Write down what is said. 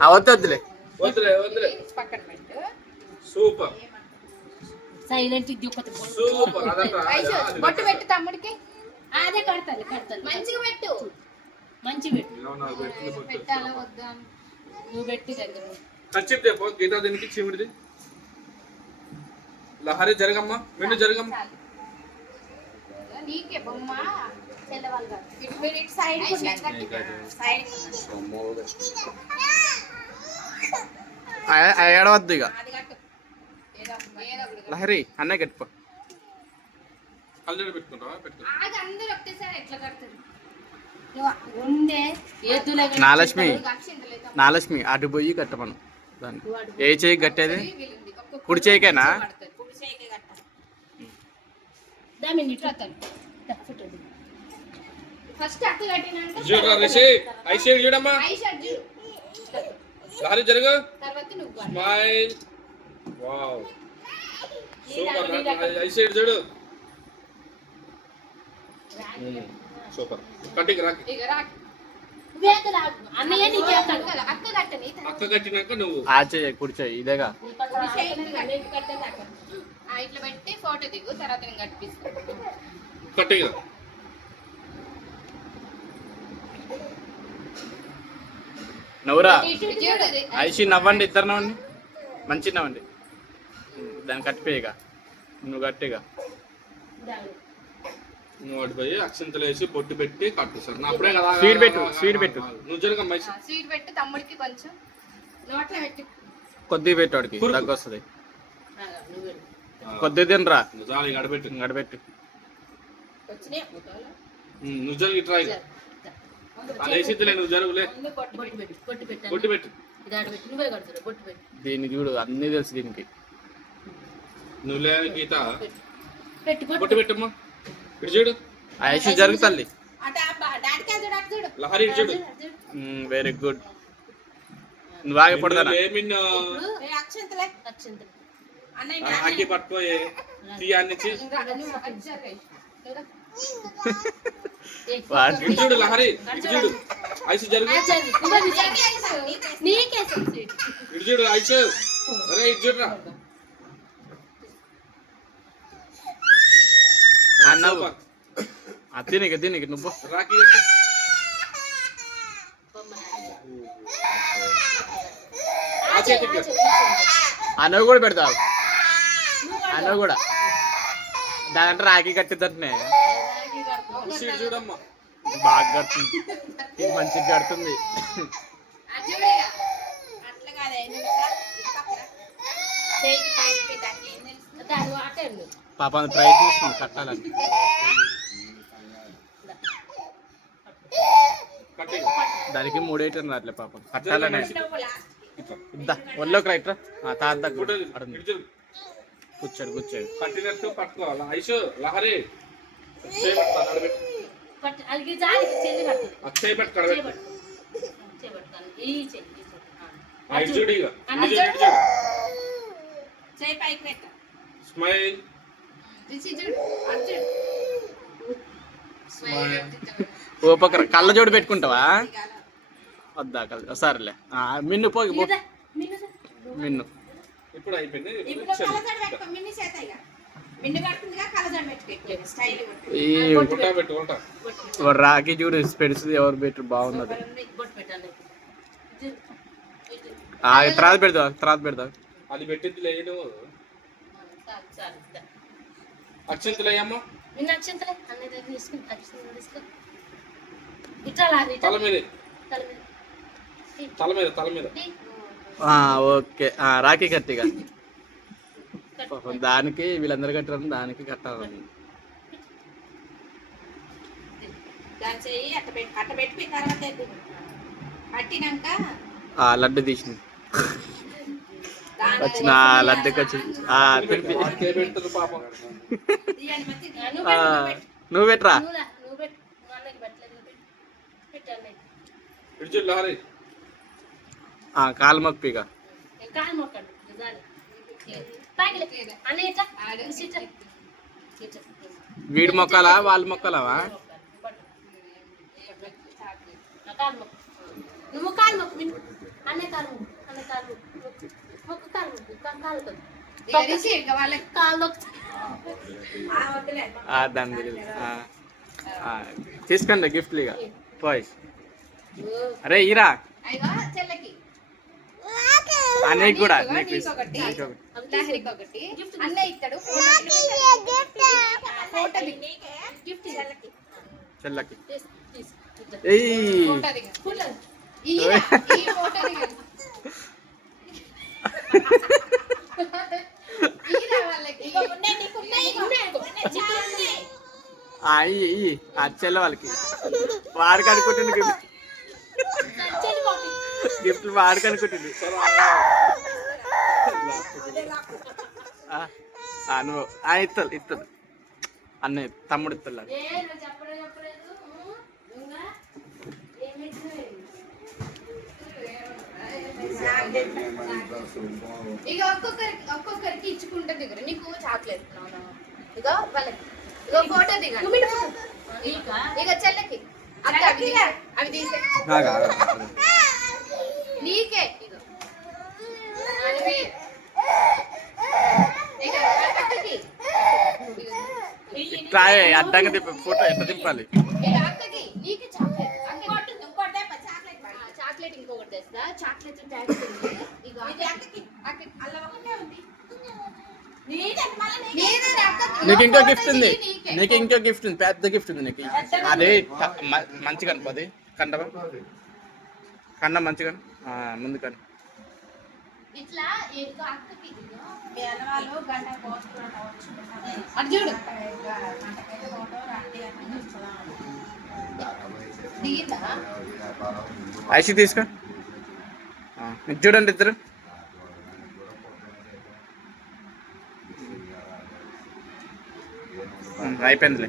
వద్దులే వద్దులే వద్దులే. పక్కన పెట్టు. సూపర్ సైలెంట్ ఇది సూపర్. బొట్టు పెట్టు తమ్ముడికి. అదే కడతాను మంచిగా పెట్టు. మంచిగా పెట్టు. పెట్టాలా వద్దా? నువ్వు పెట్టి దగ్గర ఖర్చు చెప్పు. గీతా దీనికి చీమిడిది. లహరి జరగమ్మా, మిన్ను జరగమ్మా. నీకే బొమ్మ. చెల్లవాళ్ళు ఇటు మీరు ఇటు సైడ్ సైడ్ ఏడవద్దు ఇక. అది కట్టు. ఏదో ఒకటి లహరి అన్నయ్య కట్టుకో. కళ్ళు పెట్టుకుంటావా? పెట్టుకో. ఆగి అందరూ ఒకటేసారి ఎట్లా కడతారు? ఉండే ఏదులే నాలక్ష్మి నాలక్ష్మి అటు పోయి కట్టమను దాన్ని. ఏ చేయి కట్టేది? కుడి చేయికేనా? ఫస్ట్ అక్క కట్టినంటే చూడరా రిషి, ఐ షేడ్ చూడమ్మా. ఐ షర్ట్ చూడు. లహరి జరుగు. తర్వాత నువ్వు smile. Wow super. Eye shade చూడు. సూపర్. కట్టికి రాకి. ఇక రా. అన్నయ్య నీకే అక్క కట్టని. అక్క కట్టినాక నువ్వు ఆ చేయి కుడి చేయి ఇదేగా. ఇట్లా పెట్టి ఫోటో దిగు. తర్వాత నేను కట్టిస్తాను. కట్టిగా. నవ్వురా. చూడు ఐసి నవ్వండి, ఇద్దరు నవ్వండి, మంచి నవ్వండి. దాన్ని కట్టిపోయిగా. నువ్వు కట్టిగా. నువ్వు అడిపోయి అక్షంతలు వేసి బొట్టు పెట్టి కట్టిస్తాను. అప్పుడే కదా. స్వీట్ పెట్టు, స్వీట్ పెట్టు. నువ్వు జరగమ్మా. స్వీట్ పెట్టు తమ్ముడికి కొంచెం. నోట్లో పెట్టి కొద్దిగా పెట్టు, వాడికి దగ్గు వస్తుంది. కొద్దిగా తినరా. చాలు గడపెట్టు. గడపెట్టు. వచ్చినాయి నువ్వు జరుగు. ఇట్రా అది వేసిద్దులే. నువ్వు జరుగులే. బొట్టు పెట్టు. నువ్వే కడుతున్నా బొట్టు పెట్టు. దీన్ని చూడు, అన్నీ తెలుసు దీనికి. నువ్వు లేదు గీత. పెట్టు బొట్టు పెట్టమ్మా. ఇటు చూడు. ఐసి జరుగుతుంది. లహరి ఇటు చూడు. Very good. నువ్వు ఆగిపడదా? ఏమిన్నో అక్షంతలే ఆకి పట్టుకోయే తీయాన్నిచ్చి. ఇటు చూడు లహరి. ఇటు చూడు. ఐసు జరుగు. ఇటు చూడు ఐసు. అరే ఇటు చూడరా. అన్నవు తినక తినక నువ్వు రాఖీ కట్టు. ఆ చేతికి కట్టు. అన్నవి కూడా పెడతావు. అన్నవి కూడా దాంట్లో రాఖీ కట్టిద్దంటే సీట్ చూడమ్మా. బాగా కడుతుంది. ఇది మంచిగా కడుతుంది. పాప ప్రయత్నిస్తుంది కట్టాలని. దానికి 3 ఐటమ్ రాట్లే పాపం కట్టాలనే. ఇద్దా ఒళ్ళోకి రైట్రా. తాత కూర్చోడు కూర్చోడు. కట్టినట్టు పట్టుకోవాలి. ఐసు లహరి అక్షయ్ పట్టు కడబెట్టు. చూడు ఇక. స్మైల్. ఓ పక్క కళ్ళ జోడు పెట్టుకుంటావా? వద్దా కళ్ళ సరేలే. మిన్ను పోగి పో. మిన్ను ఇప్పుడు అయిపోయింది. రాఖీ చూడు స్పెడ్స్ ఎవరు పెట్టు బాగున్నది. తర్వాత పెడతా, తర్వాత పెడతా. అది పెట్టింది లేదు. అక్షంతలు అయ్యమ్మా. తల మీద తల మీద తల మీద. ఓకే రాఖీ కట్టిగా. దానికి వీళ్ళందరూ కట్టారని దానికి కట్టాలని. లడ్డు తీసింది వచ్చిన లడ్డుకి వచ్చి పెడతారు పాపం. నువ్వు పెట్టరా. ఇటు లహరి. కాలు మొక్కిగా. వీడి మొక్కలా వాళ్ళ మొక్కలవా? నువ్వు కాలు మొక్కు అన్నయ్య కాలు కాలుతుంది దిగరిసి ఇక వాళ్ళకి కాలు నొక్కుతుంది. దాని తెలియదు తీసుకోండి గిఫ్ట్లు ఇక బాయ్స్. అరే ఈరా అయ్యో చెల్లకి అన్నయ్యకి కూడా నీకు నీకు ఒకటి, నీకు లహరికి ఒకటి గిఫ్ట్ అన్నయ్య ఇస్తాడు ఫోటో దిగు గిఫ్ట్ చెల్లకి చెల్లకి తీసు, తీసు, ఇద్దా. ఏయ్ ఫోటో దిగు ఫోటో. ఈ ఫోటో దిగు ఈరా వాళ్ళకి ఇగో ఉన్నాయి, నీకు ఉన్నాయి, ఉన్నాయి, ఇగో. నీకు ఉన్నాయి. ఇయ్యి ఆ చెల్ల వాళ్ళకి వాడికి అనుకుంటుంది సంచిని కొట్టి. గిఫ్ట్లు వాడికి అనుకుంటుంది. నువ్వు ఇస్తుంది అన్నయ్య తమ్ముడు ఇస్తాడు ఏ, నువ్వు చెప్పలేదు. దొంగ. ఏమిచ్చినావు? ఇక ఒక్కొక్కరికి ఇచ్చుకుంటే దిగురు నీకు చాక్లెట్ ఇగో వాళ్ళకి ఇగో ఫోటో దిగ నీకా? ఇక చెల్లకి అక్క అవి తీసే నీకే ఇగో అవి ఇక అక్కకి ఇట్లా అడ్డంగా తిప్పి ఫోటో ఎట్లా తిప్పాలి. ఇక అక్కకి నీకే చాక్లెట్ అక్క ఇంకోటి తెప్ప, చాక్లెట్ పై. చాక్లెట్ ఇంకొకటి తెస్తా చాక్లెట్ ప్యాకెట్ ఉంది ఇక ఇది అక్కకి. అక్కకి అల్ల ఒకటే ఉంది. నీదే, మళ్ళా నీకే. నీదే అక్కకి నీకు ఇంకో ఫోటో గిఫ్ట్ ఉంది, దిగి నీకే. నీకు ఇంకో గిఫ్ట్ ఉంది, పెద్ద గిఫ్ట్ ఉంది నీకు. అదే మంచిగా అనుకోది కండవా కండ మంచిగా ముందు కానీ ఇట్లా ఇదిగో అక్కకి ఇదిగో మీ అన్నవాళ్ళు గంట పోసుకుని వచ్చు. అటు చూడు గంటకైతే ఫోటో రండి అని చూస్తున్నాం. దిగిందా ఐసి తీసుకో ఇది చూడండి ఇద్దరు అయిపోయిందిలే.